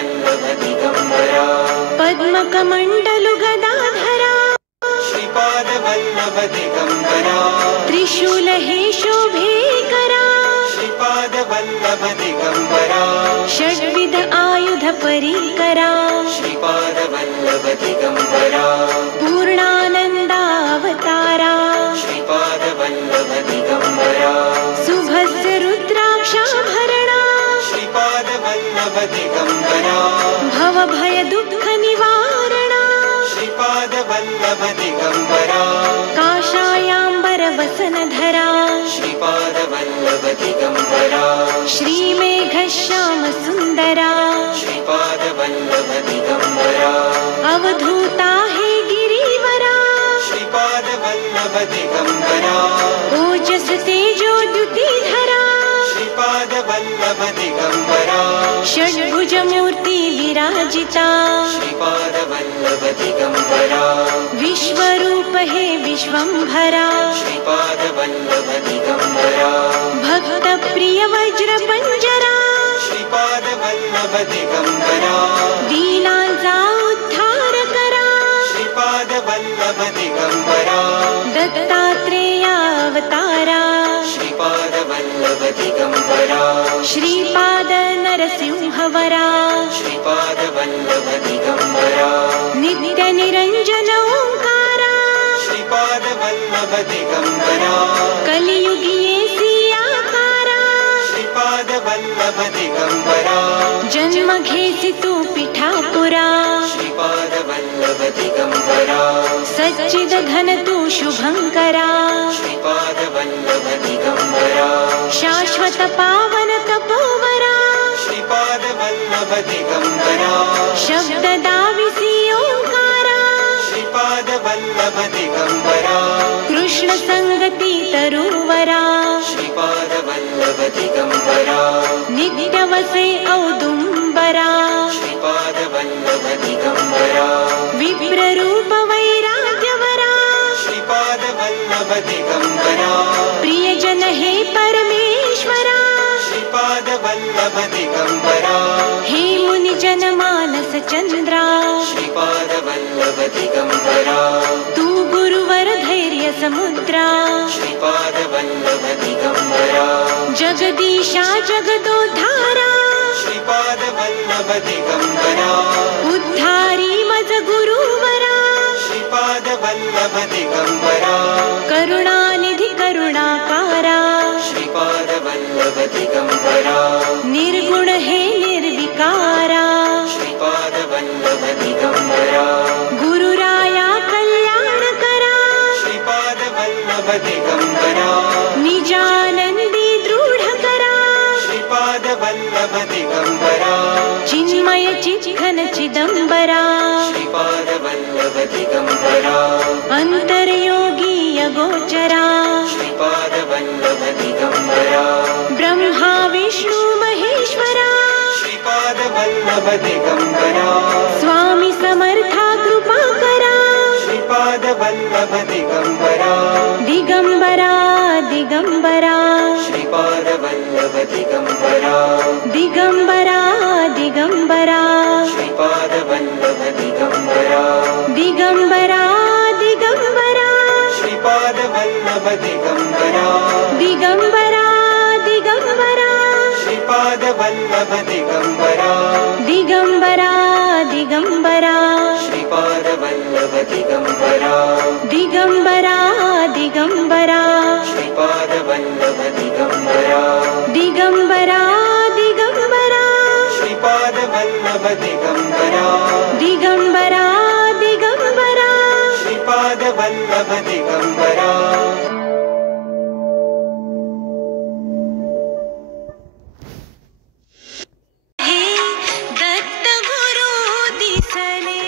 वल्लभ दिगंबरा पद्मकमण्डलु गदाधरा श्रीपाद वल्लभ दिगंबरा त्रिशूल हे शोभेकरा श्रीपाद वल्लभ दिगंबरा षड्विध आयुध परिकरा श्रीपाद वल्लभ दिगंबरा पूर्णानन्दावतारा श्रीपाद वल्लभ दिगंबरा सुभस्य रुद्राक्षाभरणा श्रीपाद वल्लभ दिगंबरा भवभय दुःख निवारणा श्रीपाद वल्लभ दिगंबरा काषायाम्बर वसनधरा श्रीपाद वल्लभ दिगंबरा श्रीमेघश्याम सुन्दरा श्रीपाद वल्लभ दिगंबरा अवधूता हे गिरिवरा श्रीपाद वल्लभ दिगंबरा ओजस तेजो द्युतिधरा श्रीपाद वल्लभ दिगंबरा षड्भुज मूर्ति विराजिता श्रीपाद वल्लभ दिगंबरा विश्वरूप हे विश्वंभरा श्रीपाद वल्लभ दिगंबरा भक्त प्रिय वज्र पंजरा श्रीपाद वल्लभ दिगंबरा दीनांचा उद्धार करा श्रीपाद वल्लभ दिगंबरा दत्तात्रेयावतारा श्रीपाद वल्लभ दिगंबरा श्रीपाद नरसिंहवरा श्रीपाद वल्लभ दिगंबरा नित्य निरंजन ओंकारा श्रीपाद वल्लभ दिगंबरा कलियुगिये सियाकारा श्रीपाद वल्लभ दिगंबरा जन्म घेसी तू पिठापुरा श्रीपाद वल्लभ दिगंबरा सच्चिद घन तू शुभंकरा श्रीपाद वल्लभ दिगंबरा शाश्वत पावन तपोवरा श्रीपाद वल्लभ दिगंबरा शब्द दाविसी ओंकारा श्रीपाद वल्लभ दिगंबरा कृष्ण संगती तरुवरा श्रीपाद वल्लभ दिगंबरा नित्य वसे औदुंबरा श्रीपाद वल्लभ दिगंबरा विप्र रूप वैराग्यवरा श्रीपाद वल्लभ दिगंबरा प्रियजन हे परमेश्वरा श्रीपाद वल्लभ दिगंबरा हे मुनि जन मानस चंद्रा श्रीपाद वल्लभ दिगंबरा तू गुरुवर धैर्य समुद्रा श्रीपाद वल्लभ दिगंबरा जगदीशा जगदोद्धारा श्रीपाद वल्लभ दिगंबरा उद्धारी मज गुरुवरा श्रीपाद वल्लभ दिगंबरा करुणानिधि करुणाकारा श्रीपाद वल्लभ दिगंबरा निर्गुण हे निर्विकारा श्रीपाद वल्लभ दिगंबरा गुरुराया कल्याण करा श्रीपाद वल्लभ दिगंबरा निजानंदी दृढ करा श्रीपाद वल्लभ दिगंबरा चिन्मय चित्घन चिदंबरा श्रीपाद वल्लभ दिगंबरा अंतर्योगी अगोचरा श्रीपाद वल्लभ दिगंबरा ब्रह्मा विष्णु महेश्वरा श्रीपाद वल्लभ दिगंबरा स्वामी समर्था कृपा करा श्रीपाद वल्लभ दिगंबरा दिगंबरा दिगंबरा श्रीपाद वल्लभ दिगंबरा दिगंबरा दिगंबरा श्रीपाद वल्लभ दिगंबरा दिगंबरा दिगंबरा श्रीपाद वल्लभ दिगंबरा दिगंबरा दिगंबरा श्रीपाद वल्लभ दिगंबरा दिगंबरा दिगंबरा श्रीपाद वल्लभ दिगंबरा दिगंबरा दिगंबरा श्रीपाद वल्लभ दिगंबरा दिगंबरा दिगंबरा श्रीपाद वल्लभ दिगंबरा दिगंबरा दिगंबरा श्रीपाद वल्लभ दिगंबरा हे दत्त गुरु दिसले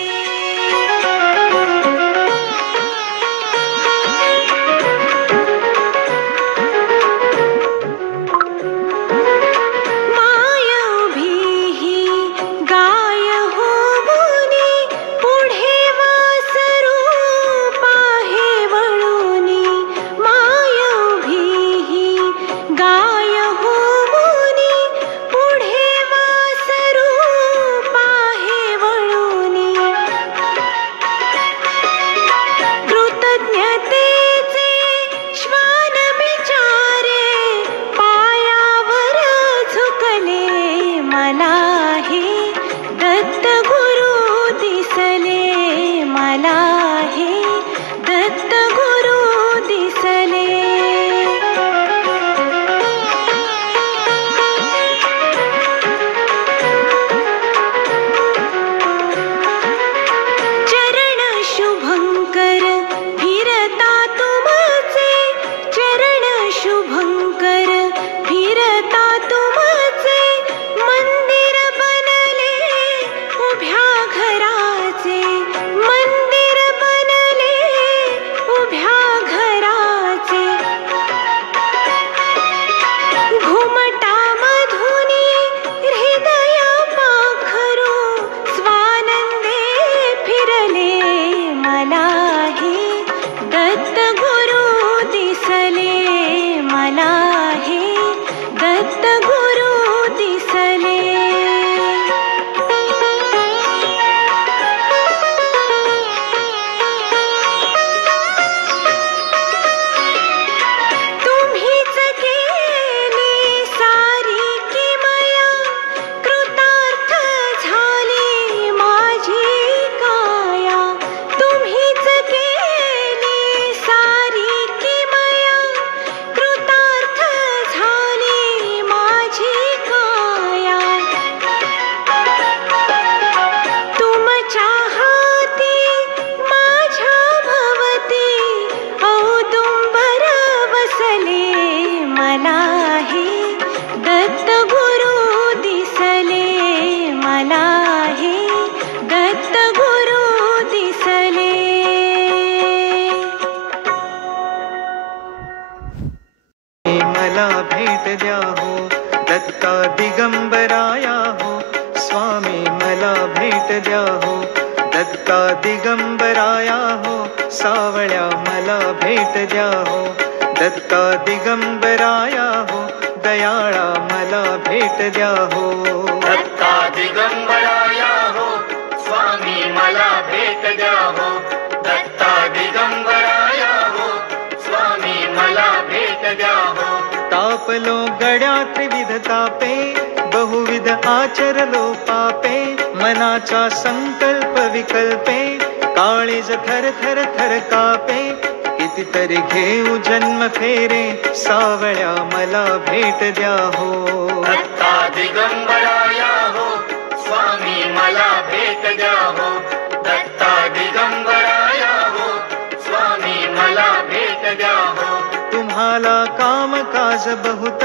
माय उभी गाय होऊनी पुढे वासरूप आहे व दिगंबराया हो सावळ्या मला भेट द्या हो दत्ता दिगंबराया हो दयाळा मला भेट द्या हो दत्ता दिगंबराया हो स्वामी मला भेट द्या हो दत्ता दिगंबराया हो स्वामी मला भेट द्या हो तापलो गड्या त्रिविध तापे बहुविध आचरलो पापे मनाचा संकल्प विकल्पे काळीज थर थर थर कापे कितीतरी घेऊ जन्म फेरे सावळ्या मला भेट द्या हो दत्ता दिगंबराया हो स्वामी मला भेट द्या हो दत्ता दिगंबराया हो स्वामी मला भेट द्या हो तुम्हाला काम काज बहुत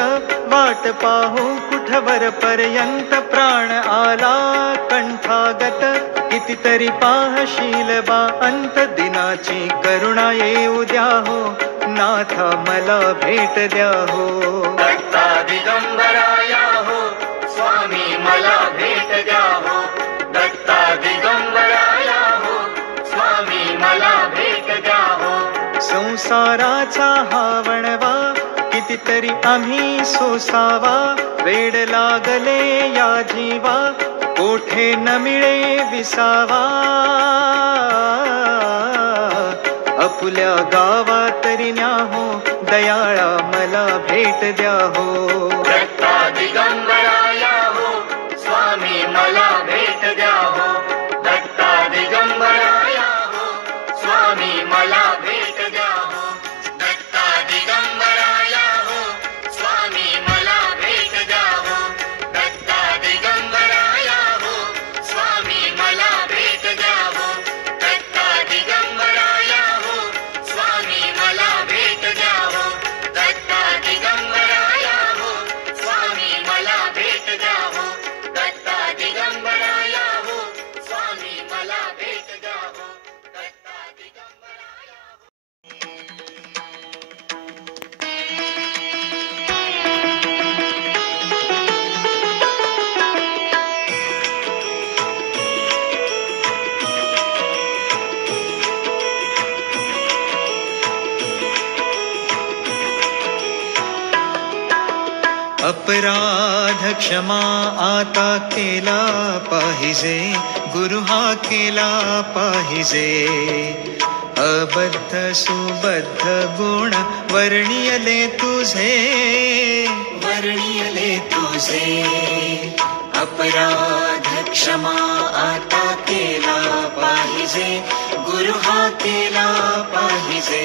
वाट पाहू कुठवर पर्यंत प्राण आला कंठागत कितीतरी पाहशील बा अंत दिनाची करुणा येऊ द्या हो नाथा मला भेट द्या हो दत्ता दिगंबराया हो स्वामी मला भेट द्या हो दत्ता दिगंबराया हो स्वामी मला भेट द्या हो संसाराचा हा वणवा कितीतरी आम्ही सोसावा वेड लागले या जीवा कोठे न मिळे विसावा अपुल्या गावा तरी न्या हो दयाळा मला भेट द्या हो दत्ता दिगंबराया हो स्वामी मला भेट द्या हो दत्ता दिगंबराया हो स्वामी मला भेट द्या हो दत्ता दिगंबराया हो स्वामी मला भेट द्या हो दत्ता दिगंबराया हो स्वामी मला भेट द्या हो दत्ता दिगंबराया हो स्वामी मला भेट द्या हो दत्ता दिगंबराया हो स्वामी मला भेट द्या हो दत्ता दिगंबराया हो स्वामी मला भेट द्या हो दत्ता दिगंबराया हो अपराध क्षमा आता केला पाहिजे गुरु हा केला पाहिजे अबद्ध सुबद्ध गुण वर्णियले तुझे अपराध क्षमा आता केला पाहिजे गुरु हा केला पाहिजे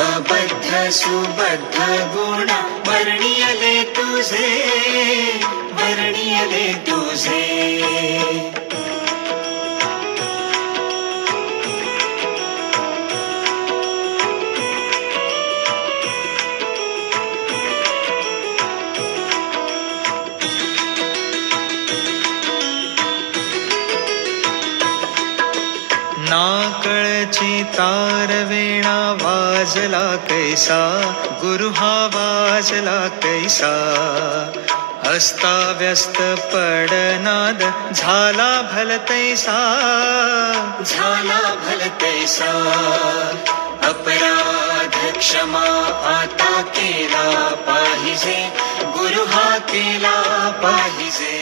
अबद्ध सुबद्ध गुण वर्णियले तुझे नाकळची तार वेणा वाजला कैसा गुरु हा वाजला कैसा अस्ताव्यस्त पडनाद झाला भलतैसा अपराध क्षमा आता केला पाहिजे गुरु हा केला पाहिजे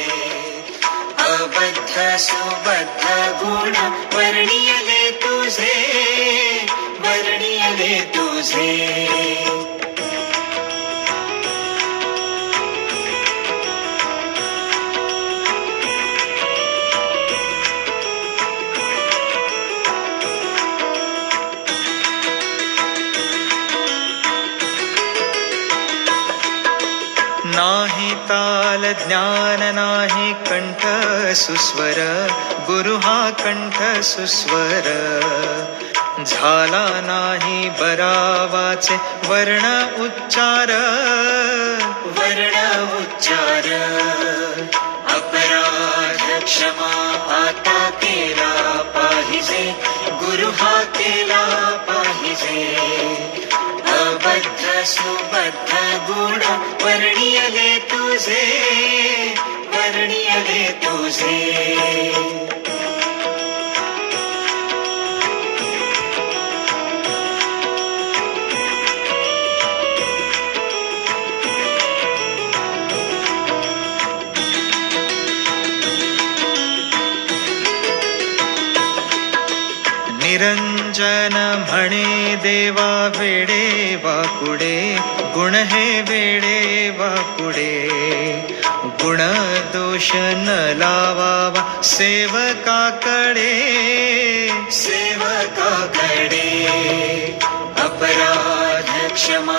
अबद्ध सुबद्ध गुण वर्णियले तुझे नाही ताल ज्ञान नाही कंठ सुस्वर गुरु हा कंठ सुस्वर झाला नाही बरावाचे वर्ण उच्चार अपराध क्षमा आता केला पाहिजे गुरु हा केला पाहिजे अबद्ध सुबद्ध गुण वर्णियले तुझे निरंजन म्हणे देवा वेडे वाकुडे गुण हे वेडे वाकुडे गुण दोष न लावावा सेवकाकडे अपराध क्षमा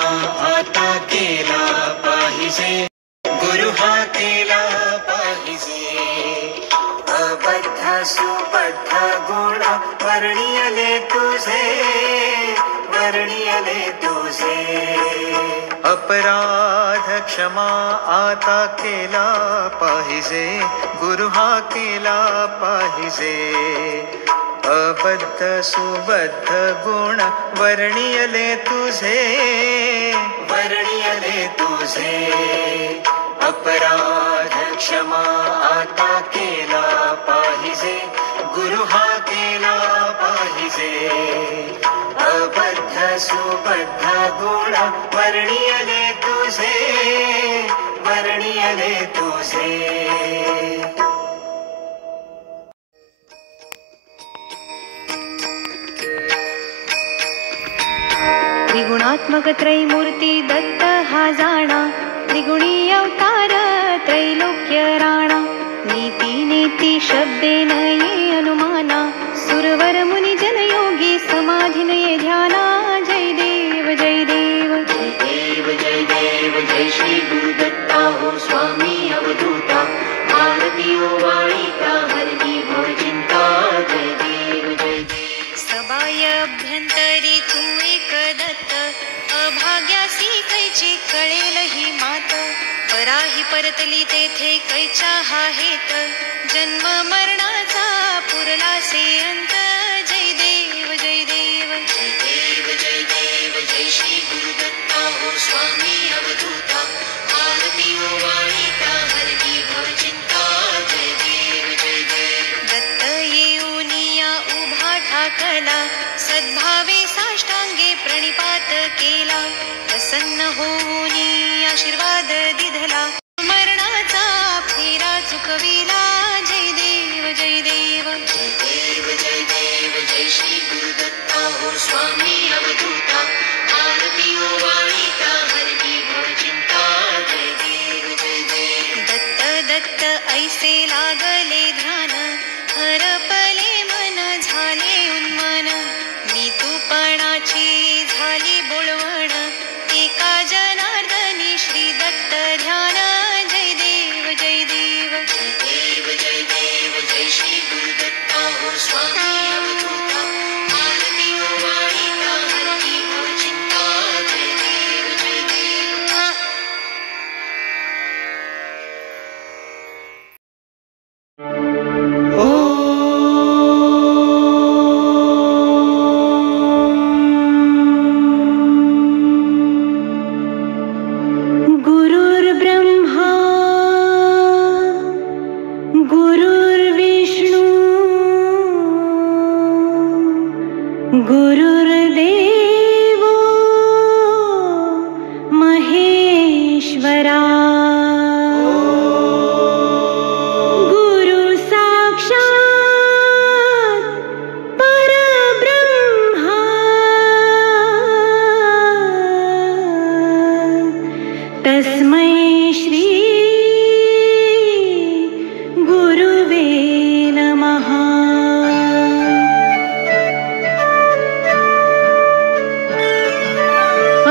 आता केला पाहिजे गुरु हा केला पाहिजे अबद्ध सुबद्ध गुण वर्णियले तुझे अपराध क्षमा आता केला पाहिजे गुरु हा केला पाहिजे अबद्ध सुबद्ध गुण वर्णियले तुझे अपराध क्षमा आता केला पाहिजे गुरु हा केला पाहिजे अबद्ध सुबद्ध गुण वर्णियले तुझे त्रिगुणात्मक त्रैमूर्ती दत्त हा जाणा त्रिगुणी अवतार त्रैलोक्य राणा नीती नेती शब्दे नये अनुमाना सुरवर मुनि जनयोगी समाधिन ये ध्याना जय देव जय देव जय श्री गुरु दत्ता हो स्वामी अवधूता भारती हो वाणिका हरणी भव चिंता जय देव सबाय अभ्यंतरी तू एक दत्त अभाग्यासी कैची कळेल ही मात पराही परतली तेथे कैच्या हा हेत जन्म मरणाचा पुरलासे अंत जय देव जय देव जय श्री गुरु दत्ता हो स्वामी अवधूता भारती हो वाणिका हरणी भव चिंता जय देव दत्त येऊनिया उभा ठाकला सद्भावे साष्टांगे प्रणिपात केला प्रसन्न होऊनी आशीर्वाद दिधला मरणाचा फेरा चुकविला जय देव जय देव जय श्री गुरु दत्ता हो स्वामी अवधूता भारती हो वाणिका हरणी भव चिंता जय देव दत्त दत्त ऐसे लागले ध्यान हरपले मन झाले उन्मन मी तूपणाची झाली बोलवण एका जनार्दनी श्री दत्त ध्यान जय देव जय देव जय श्री गुरु दत्ता हो स्वामी अवधूता भारती हो वाणिका हरणी भव चिंता जय देव गुरुर्ब्रह्मा गुरुर्विष्णू गुरुर्देवो महेश्वरा गुरु साक्षात् परब्रह्मा तस्मै श्री गुरुवे नमः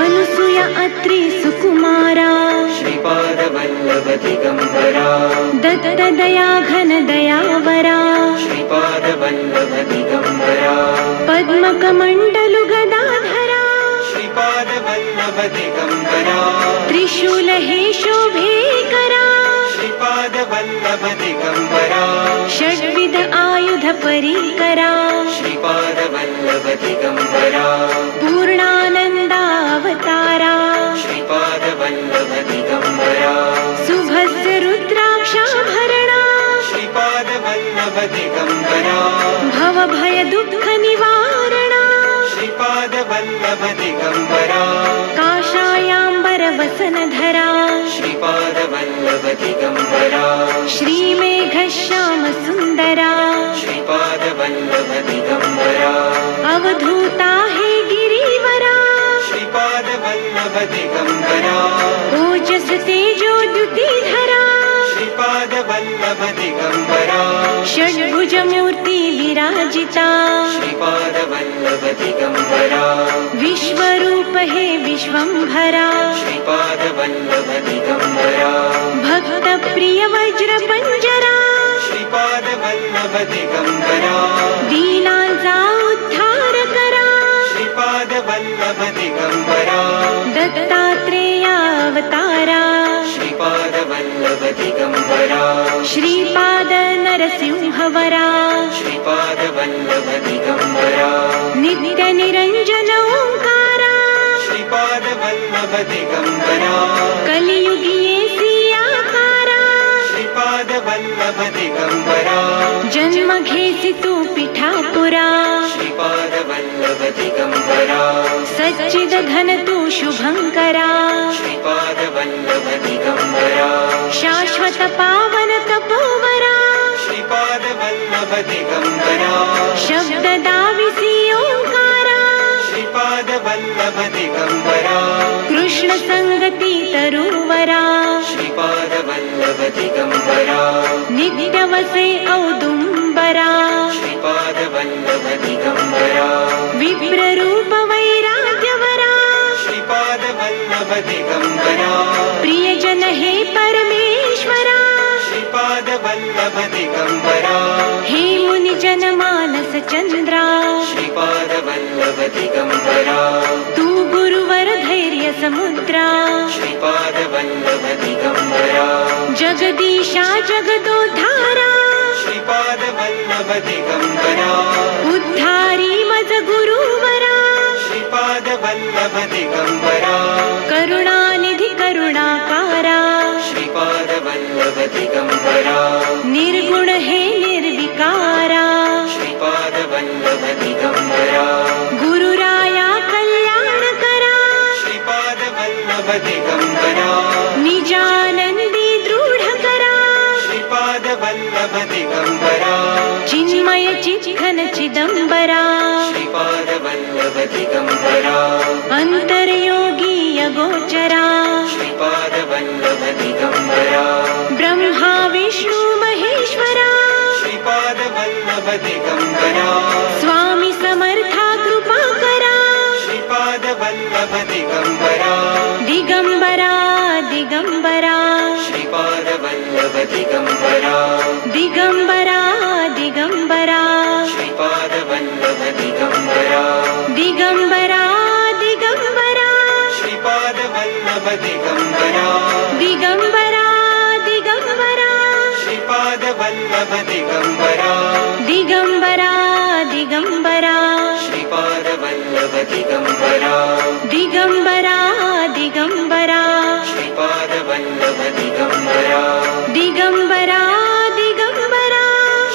अनुसूया अत्रि सुकुमारा श्रीपाद वल्लभ दिगंबरा दत्त दया घन दयावरा श्रीपाद वल्लभ दिगंबरा पद्मकमण्डलु गदाधरा श्रीपाद वल्लभ दिगंबरा त्रिशूल हे शोभेकरा श्रीपाद वल्लभ दिगंबरा षड्विध आयुध परीकरा श्रीपाद वल्लभ दिगंबरा पूर्णानन्दावतारा श्रीपाद वल्लभ दिगंबरा शुभस्य रुद्राक्षाभरणा श्रीपाद वल्लभ दिगंबरा भवभय दुःख निवारणा श्रीपाद वल्लभ दिगंबरा काषायाम्बर वसनधरा श्रीपाद वल्लभ दिगंबरा श्रीमेघश्याम सुन्दरा श्रीपाद वल्लभ दिगंबरा अवधूता हे गिरीवरा श्रीपाद वल्लभ दिगंबरा ओजस तेजो द्युतिधरा श्रीपाद वल्लभ दिगंबरा षड्भुज मूर्ति विराजिता श्रीपाद वल्लभ दिगंबरा विश्वरूप हे विश्वंभरा श्रीपाद वल्लभ दिगंबरा भक्त प्रिय वज्र पंजरा श्रीपाद वल्लभ दिगंबरा दीनांचा उद्धार करा श्रीपाद वल्लभ दिगंबरा दत्तात्रेय अवतारा श्रीपाद वल्लभ दिगंबरा श्रीपाद नरसिंहवरा श्रीपाद वल्लभ दिगंबरा नित्य निरंजन ओंकारा श्रीपाद वल्लभ दिगंबरा कलियुगिये सियाकारा श्रीपाद वल्लभ दिगंबरा जन्म घेसी तू पिठापुरा श्रीपाद वल्लभ दिगंबरा सच्चिद धन तू शुभंकरा श्रीपाद वल्लभ दिगंबरा शाश्वत पावन तपोवरा श्रीपाद वल्लभ दिगंबरा शब्द दाविसी ओंकारा श्रीपाद वल्लभ दिगंबरा कृष्ण संगती तरुवरा श्रीपाद वल्लभ दिगंबरा नित्य वसे औदुंबरा श्रीपाद वल्लभ दिगंबरा विप्र रूप वैराग्यवरा श्रीपाद वल्लभ दिगंबरा प्रियजन हे परमेश्वरा श्रीपाद वल्लभ दिगंबरा हे मुनि जन मानस चंद्रा श्रीपाद वल्लभ दिगंबरा तू गुरुवर धैर्य समुद्रा श्रीपाद वल्लभ दिगंबरा जगदीशा जगदोद्धारा श्रीपाद वल्लभ दिगंबरा उद्धारी मज गुरुवरा श्रीपाद वल्लभ दिगंबरा करुणानिधि करुणाकारा श्रीपाद वल्लभ दिगंबरा निर्गुण हे निर्विकारा श्रीपाद वल्लभ दिगंबरा गुरुराया कल्याण करा श्रीपाद वल्लभ दिगंबरा निजानंदी दृढ करा श्रीपाद वल्लभ दिगंबरा चिन्मय चित्घन चिदंबरा श्रीपाद वल्लभ दिगंबरा अंतर्योगी अगोचरा श्रीपाद वल्लभ दिगंबरा ब्रह्मा विष्णु महेश्वरा श्रीपाद वल्लभ दिगंबरा स्वामी समर्था कृपा करा श्रीपाद वल्लभ दिगंबरा दिगंबरा दिगंबरा श्रीपाद वल्लभ दिगंबरा दिगंबरा दिगंबरा श्रीपाद वल्लभ दिगंबरा दिगंबरा दिगंबरा श्रीपाद वल्लभ दिगंबरा दिगंबरा दिगंबरा श्रीपाद वल्लभ दिगंबरा दिगंबरा दिगंबरा श्रीपाद वल्लभ दिगंबरा दिगंबरा दिगंबरा श्रीपाद वल्लभ दिगंबरा दिगंबरा दिगंबरा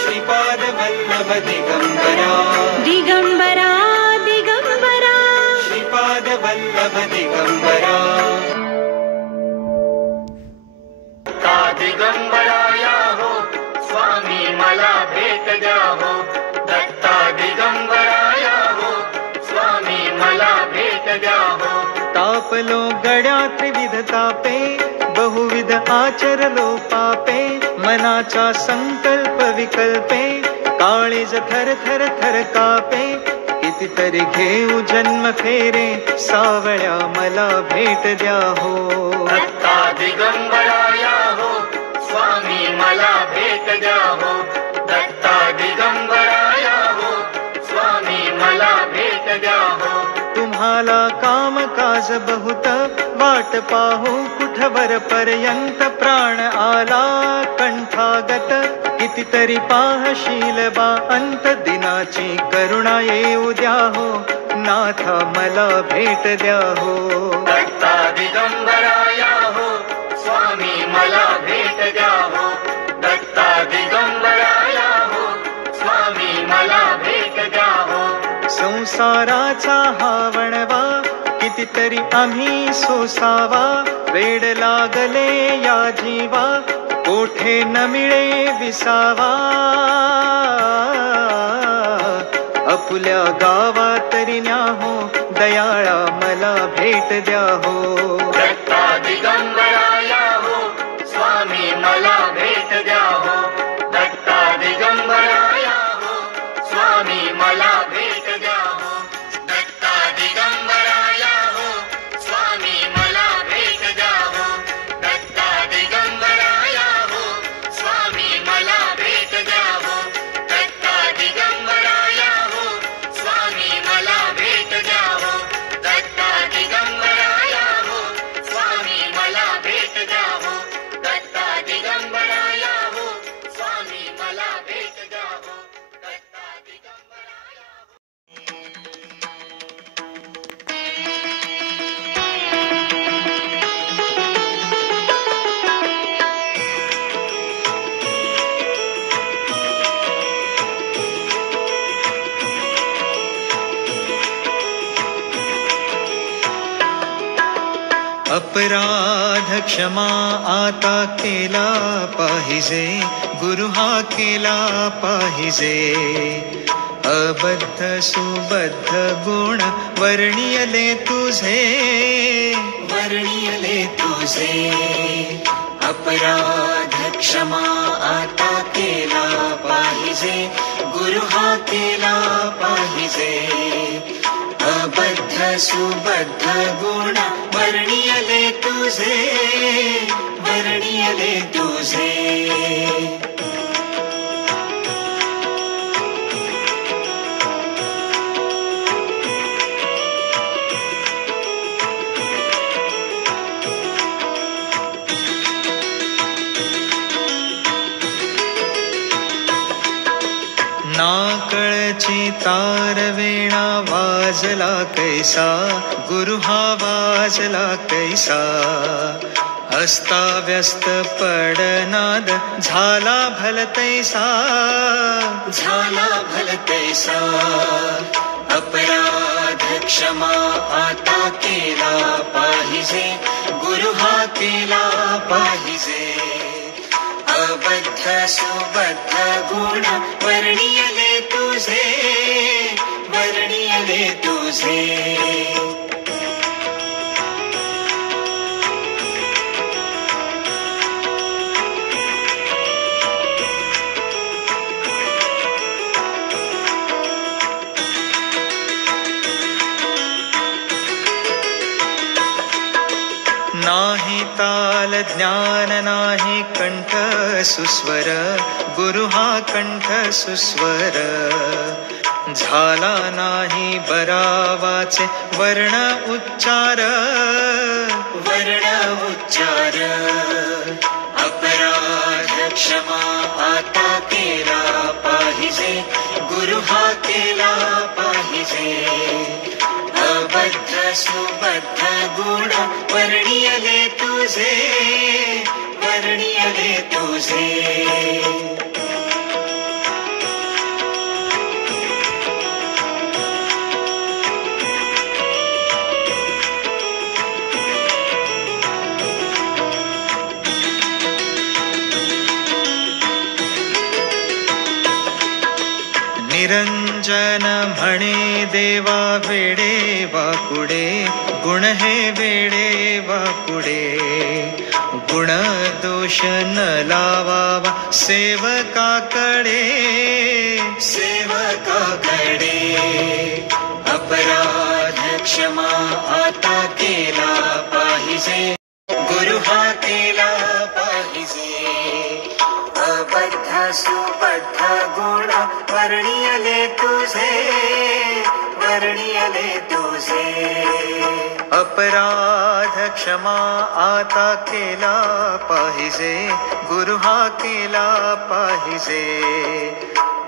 श्रीपाद वल्लभ दिगंबरा दिगंबरा दिगंबरा श्रीपाद वल्लभ दिगंबरा का दिगंबराया हो स्वामी मला भेट द्या हो दत्ता दिगंबराया हो स्वामी मला भेट द्या हो तापलो गड्या त्रिविध तापे बहुविध आचरलो पापे मनाचा संकल्प विकल्पे काळीज थर थर थर कापे कितीतरी घेऊ जन्म फेरे सावळ्या मला भेट द्या हो दत्ता दिगंबराया हो स्वामी मला भेट द्या हो दत्ता दिगंबराया हो स्वामी मला भेट द्या हो तुम्हाला काम काज बहुत वाट पाहू कुठवर पर्यंत प्राण आला कंठागत कितीतरी पाहशील बा अंत दिनाची करुणा येऊ द्या हो नाथा मला भेट द्या हो दत्ता दिगंबराया हो स्वामी मला भेट द्या हो दत्ता दिगंबराया हो स्वामी मला भेट द्या हो संसाराचा हा वणवा कितीतरी आम्ही सोसावा वेड लागले या जीवा कोठे न मिळे विसावा खुल्या गावा तरी न्या हो, दयाळा मला भेट द्या हो. दत्ता दिगंबरा या हो, स्वामी मला भेट द्या हो. दत्ता दिगंबरा या हो, स्वामी मला भेट द्या हो. दत्ता दिगंबरा या हो, स्वामी मला भेट द्या हो. दत्ता दिगंबरा या हो, स्वामी मला भेट द्या हो. दत्ता दिगंबरा या हो, स्वामी मला भेट द्या हो. दत्ता दिगंबरा या हो, स्वामी मला भेट द्या हो. दत्ता दिगंबरा या हो, स्वामी मला भेट द्या हो. दत्ता दिगंबरा या हो. अपराध क्षमा आता केला पाहिजे, गुरु हा केला पाहिजे. अबद्ध सुबद्ध गुण वर्णियले तुझे, वर्णियले तुझे. अपराध क्षमा आता केला पाहिजे, गुरु हा केला पाहिजे. अबद्ध सुबद्ध गुण वर्णियले तुझे, वर्णियले तुझे. नाकळची तार वेणा वाजला कैसा, गुरु हा वाजला कैसा. अस्ताव्यस्त पडनाद झाला भलतैसा, झाला भलतैसा. अपराध क्षमा आता केला पाहिजे, गुरु हा केला पाहिजे. अबद्ध सुबद्ध गुण वर्णियले तुझे, वर्णियले तुझे. नाही ताल ज्ञान नाही कंठ सुस्वर, गुरु हा कंठ सुस्वर. झाला नाही बरावाचे वर्ण उच्चार, वर्ण उच्चार. अपराध क्षमा आता केला पाहिजे, गुरु हा केला पाहिजे. अबद्ध सुबद्ध गुण वर्णियले तुझे, वर्णियले तुझे. निरंजन म्हणे देवा वेडे वाकुडे, गुण हे वेडे वाकुडे. गुण दोष न लावावा सेवकाकडे, सेवकाकडे. अपराध क्षमा आता केला पाहिजे, गुरु हा केला पाहिजे. अबद्ध सुबद्ध गुण वर्णियले तुझे, वर्णियले तुझे. अपराध क्षमा आता केला पाहिजे, गुरु हा केला पाहिजे.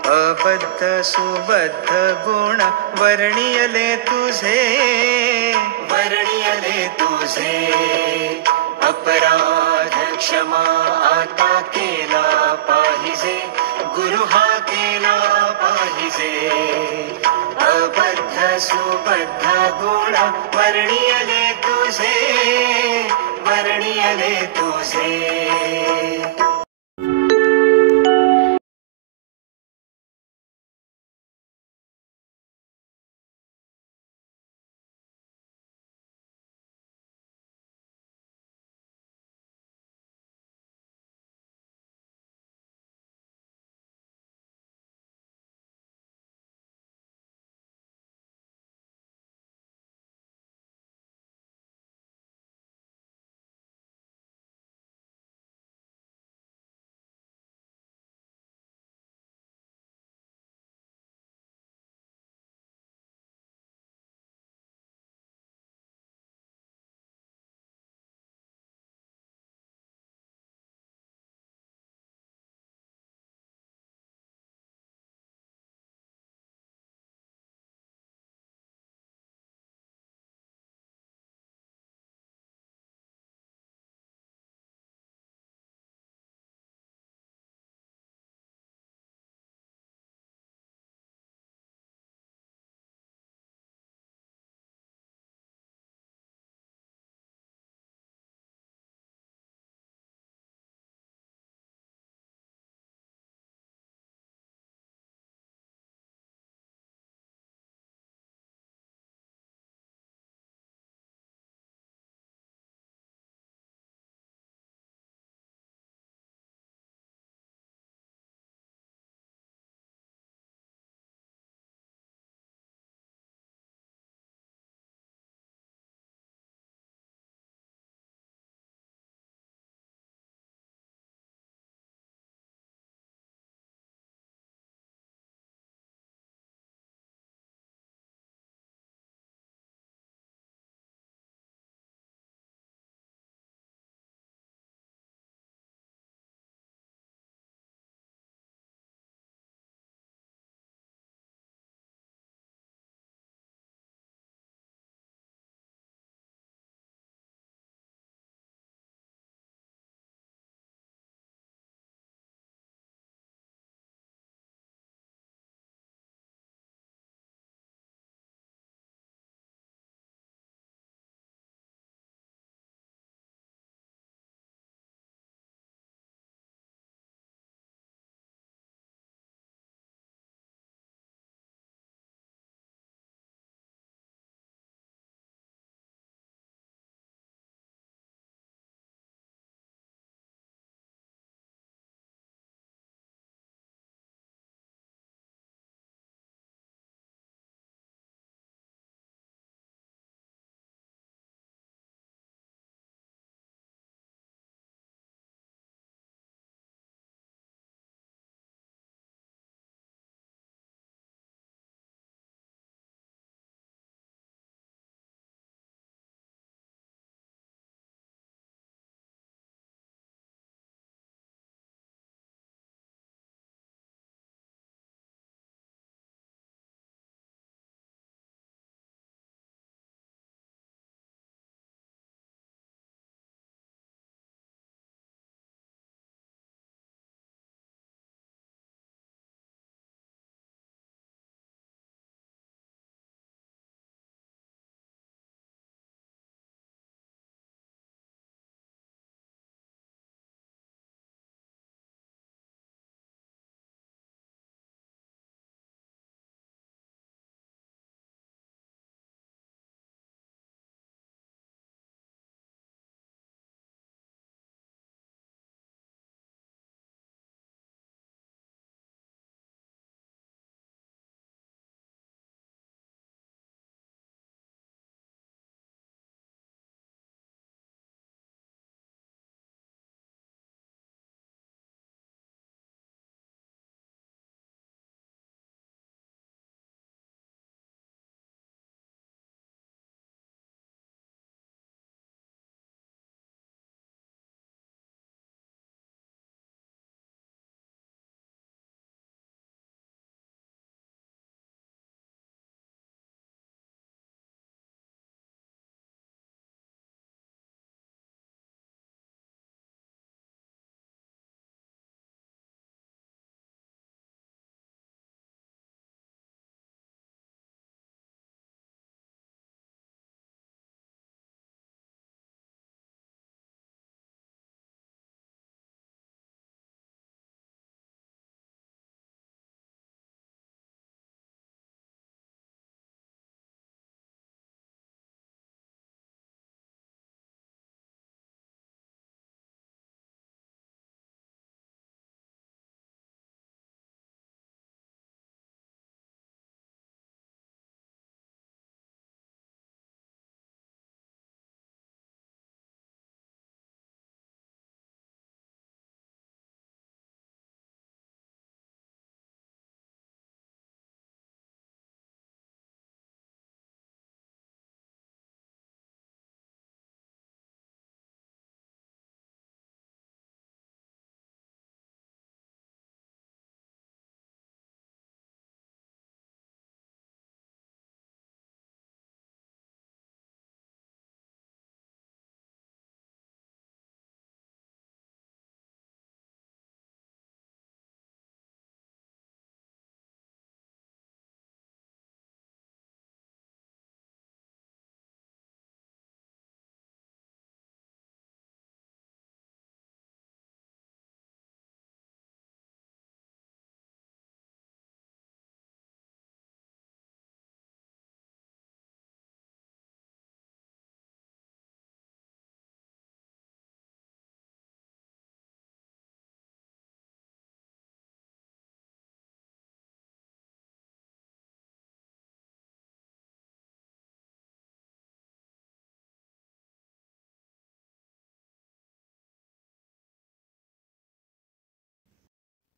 अबद्ध सुबद्ध गुण वर्णियले तुझे, वर्णियले तुझे. अपराध क्षमा आता केला पाहिजे, गुरु हा केला पाहिजे. अबद्ध सुबद्ध गुण वर्णियले तुझे, वर्णियले तुझे.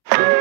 हो